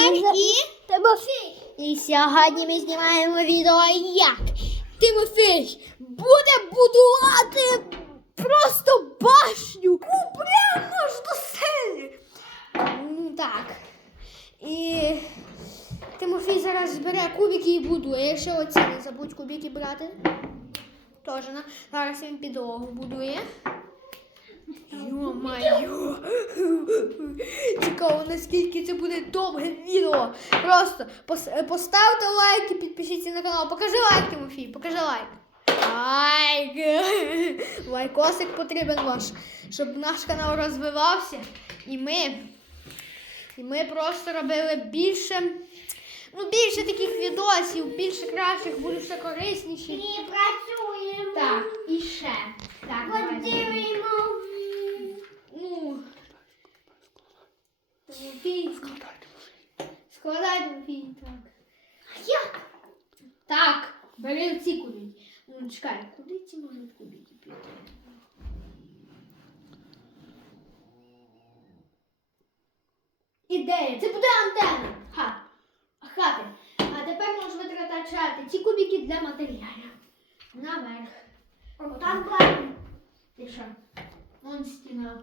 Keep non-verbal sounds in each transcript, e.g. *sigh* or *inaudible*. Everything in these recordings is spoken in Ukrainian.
Назар і Тимофій. І сьогодні ми знімаємо відео, як Тимофій буде будувати просто башню. Прямо аж до селі. Ну, Так. І Тимофій зараз збере кубики і будує. Ще оці не забудь кубики брати. Тоже на зараз він підлогу будує. Йо-моє! Цікаво, наскільки це буде довге відео. Просто пос- поставте лайк і підпишіться на канал. Покажи лайк, Тимофій, покажи лайк. Лайк! *laughs* Лайкосик потрібен ваш, щоб наш канал розвивався. І ми, і ми просто робили більше, ну, більше таких відосів, більше кращих, буде все корисніші. І працюємо. Так, і ще. Так, давайте. Подивимо. Ну. Тимофій. Складай Тимофій. Так. Як? Так, ці кубики. Ну, чекай, куди ці можуть кубики піти? Ідея, це буде антенна. Ха. Хати. А тепер можна витрачати ці кубики для матеріалів. Наверх. О, там правильно. Ти що? Вон стіна.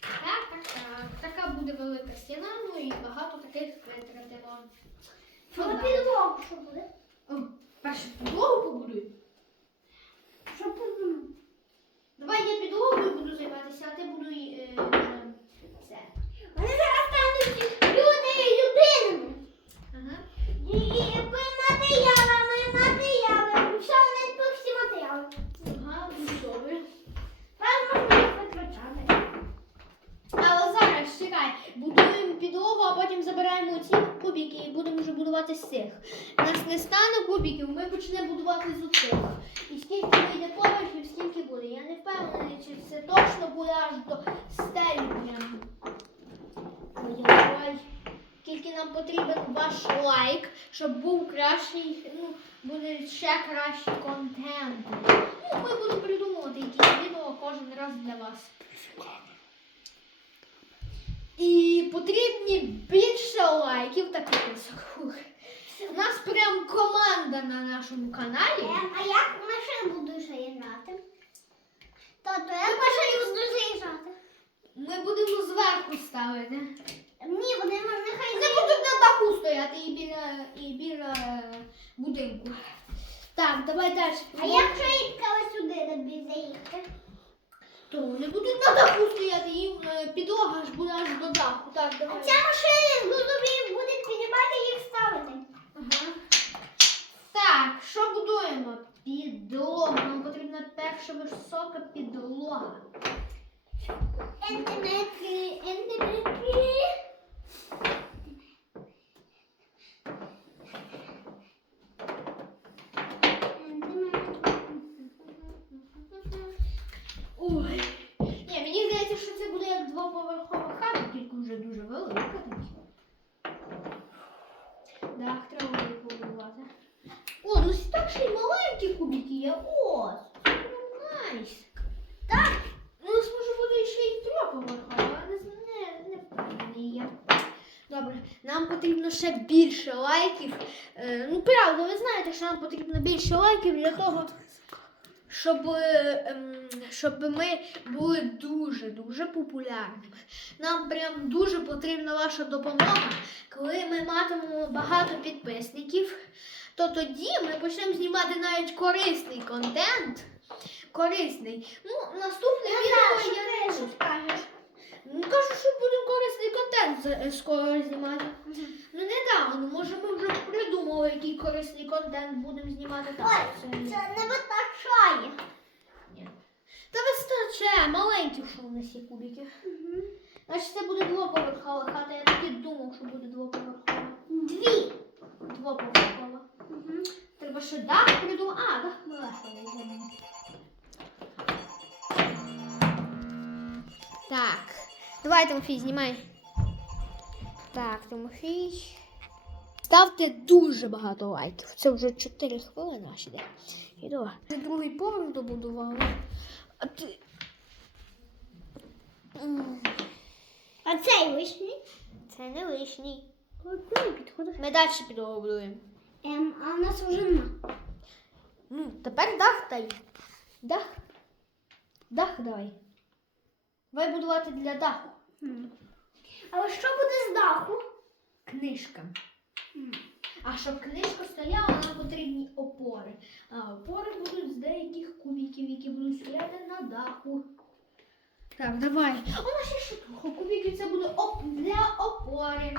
Так, так, так. Така буде велика стіна, ну і багато таких витратимо. А на підлогу що буде? Перше підлогу побудуй. Що подумав? Давай я підлогою буду займатися, а ти будуй е, це. Вони зараз стануть люди людинами. Ага. І, і ви матеріалами, матеріали. Все, вони тут всі матеріали. Ага, ну, добре. Зараз можна їх витрачати. Але зараз чекай, будуємо підлогу, а потім забираємо ці кубики і будемо вже будувати з цих. У нас не стане кубиків, ми почнемо будувати з оцих. І скільки вийде поверхів, скільки буде. Я не впевнена, чи це точно буде аж до стелі Тільки нам потрібен ваш лайк, щоб був кращий, ну, буде ще кращий контент. Ну, ми будемо придумувати якісь відео кожен раз для вас. І потрібні більше лайків та підписок. У нас прям команда на нашому каналі. Ем, А як машин буду заїжджати? Тато, як машин буду заїжджати? Ми будемо зверху ставити. Ні, вони м- нехай Вони будуть на даху стояти і біля, і біля е, будинку. Так, давай далі. А якщо їхали сюди тобі заїхати? То вони будуть на даху стояти, їм е, підлога ж буде аж до даху. Так, А давай. ця машина ну, тобі буде піднімати їх ставити. Ага. Так, що будуємо? Підлогу. Нам потрібна перша висока підлога. Ентиметри, ентиметри. Ой. Ні, мені здається, що це буде як двоповерхова хата, тільки вже дуже велика. така. Дах треба буде побудувати. О, ну так ще й маленькі кубики є. О, це прям найс. Так, ну у нас може бути ще й троповерхова, але не, не, не впевнений я. Добре, нам потрібно ще більше лайків. Е, ну, правда, ви знаєте, що нам потрібно більше лайків для того, щоб, е, ем, щоб ми були дуже-дуже популярними. Нам прям дуже потрібна ваша допомога. Коли ми матимемо багато підписників, то тоді ми почнемо знімати навіть корисний контент. Корисний. Ну, наступне відео я не? Ну, кажу, що будемо корисний контент е, скоро знімати. Не так, ну може ми вже придумали, який корисний контент будемо знімати. Так, Ой, це- не вистачає. Та вистачає, маленькі що у нас є кубики. Значить, це буде двоповерхова хата. Я так і думав, що буде двоповерхова. Дві. Двоповерхова. Треба ще дах придумати. А, дах ми легко знайдемо. Так. Давай, Тимофій, знімай. Так, Тимофій. Ставте дуже багато лайків. Це вже 4 хвилини аж іде. Іду. Другий поверх добудували. А ти. А цей вишні? це не лишній. Ми далі підроблюємо. Ем, а в нас вже нема. Ну, тепер дах дай. Дах. Дах давай. Давай будувати для даху. М. Але що буде з даху? Книжка. А щоб книжка стояла, нам потрібні опори. А опори будуть з деяких кубіків, які будуть стояти на даху. Так, давай. У нас ще штука це буде для опори.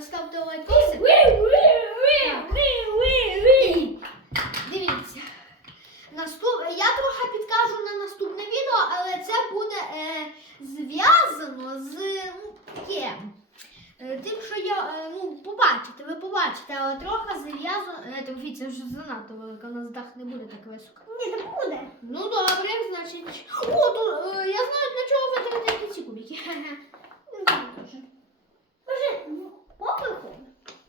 Ставте лайкоси. Дивіться. Наступ... Я трохи підкажу на наступне відео, але це буде е, зв'язано з ну. Е, тим, що я е, ну, побачите, ви побачите, але трохи зв'язано. Е, це вже занадто велика, у нас дах не буде так високо. Ні, не буде. Ну добре, значить. О, то е, я знаю, для чого ви тратите ці кубики. Не знаю дуже. Може, попиху?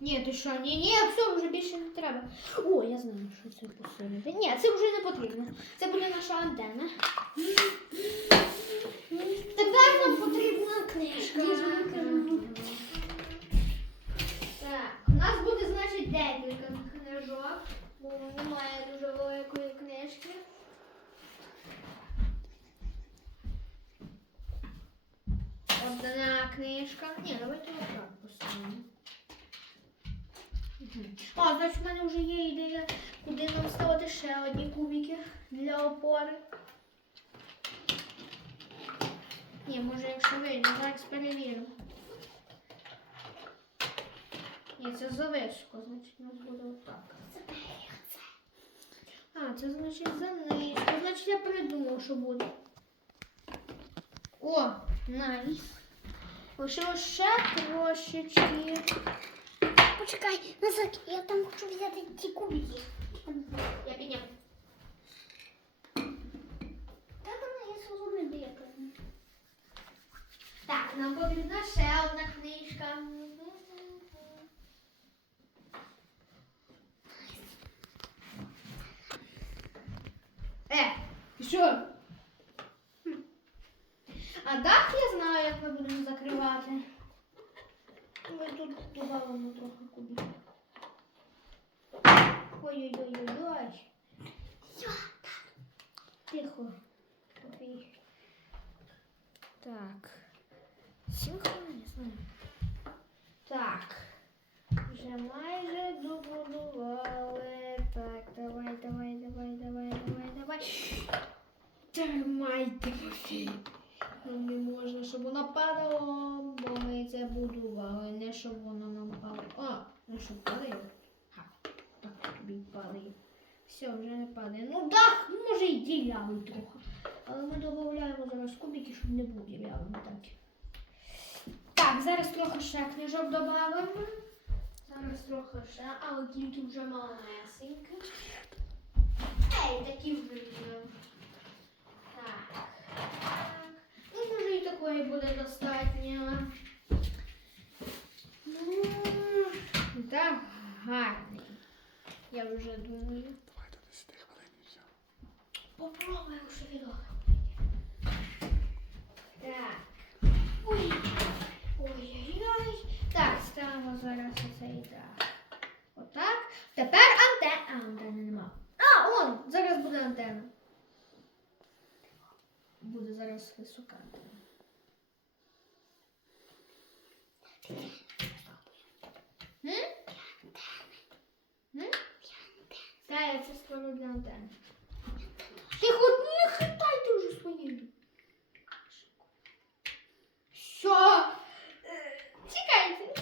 Ні, ти що, ні, ні, все, вже більше не треба. О, я знаю, що це посилити. Ні, це вже не потрібно. Це буде наша антенна. Тепер нам потрібна книжка. Так, у нас буде, значить, декілька книжок, бо немає дуже великої книжки. Одна книжка. Ні, давайте отак поставимо. А, значить, в мене вже є ідея, куди нам ставити ще одні кубики для опори. Ні, може, якщо вийде, зараз перевіримо. Ні, це зависоко, значить у нас буде отак. А, це значить за низько. Значить я придумав, що буде. О, найс. Лишилось ще трошечки. Почекай, назад, я там хочу взяти ті кубики. Я підняв. Та там я сразу не дивлюся. Так, нам потрібна ще одна книжка. Е, що? А дах я знаю, як ми будемо закривати. Тут додамо трохи кубів. Ой-ой-ой-ой-ой. Тихо. Так. Знаю. Так. Вже майже добудували. Так, давай, давай, давай, давай, давай, давай. Тримай, Тимофій. Ну, не можна, щоб воно падало, бо ми це будували, не щоб воно нам падало. А, не щоб падає. А, так тобі падає. Все, вже не падає. Ну дах, може і ділявий трохи. Але ми додаємо зараз кубики, щоб не був ділявим так. Так, зараз трохи ще книжок додамо. Зараз трохи ще, але тільки вже малесенькі. Ей, такі вже. Так. так. Ну, може і такої буде достатньо. Так, гарний. Я вже думаю. Давайте десь 10 хвилин і все. Попробуємо ще відео. Так. Ой. Ой-ой-ой. Так, ставимо зараз оцей дах. Отак. Тепер антенна. А, антенни нема. А, он! Зараз буде антенна. Буде зараз висока антенна. Так, я це створю для антенни. Ти хоч не хитайте вже своїм. Що? Чекайте.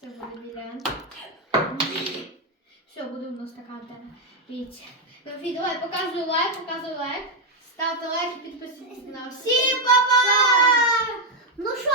Це буде біля антенни. Все, буде у нас така антенна. Дивіться. Софій, давай, показуй лайк, показуй лайк. Ставте лайк і підписуйтесь на всі. Па-па! Ну що,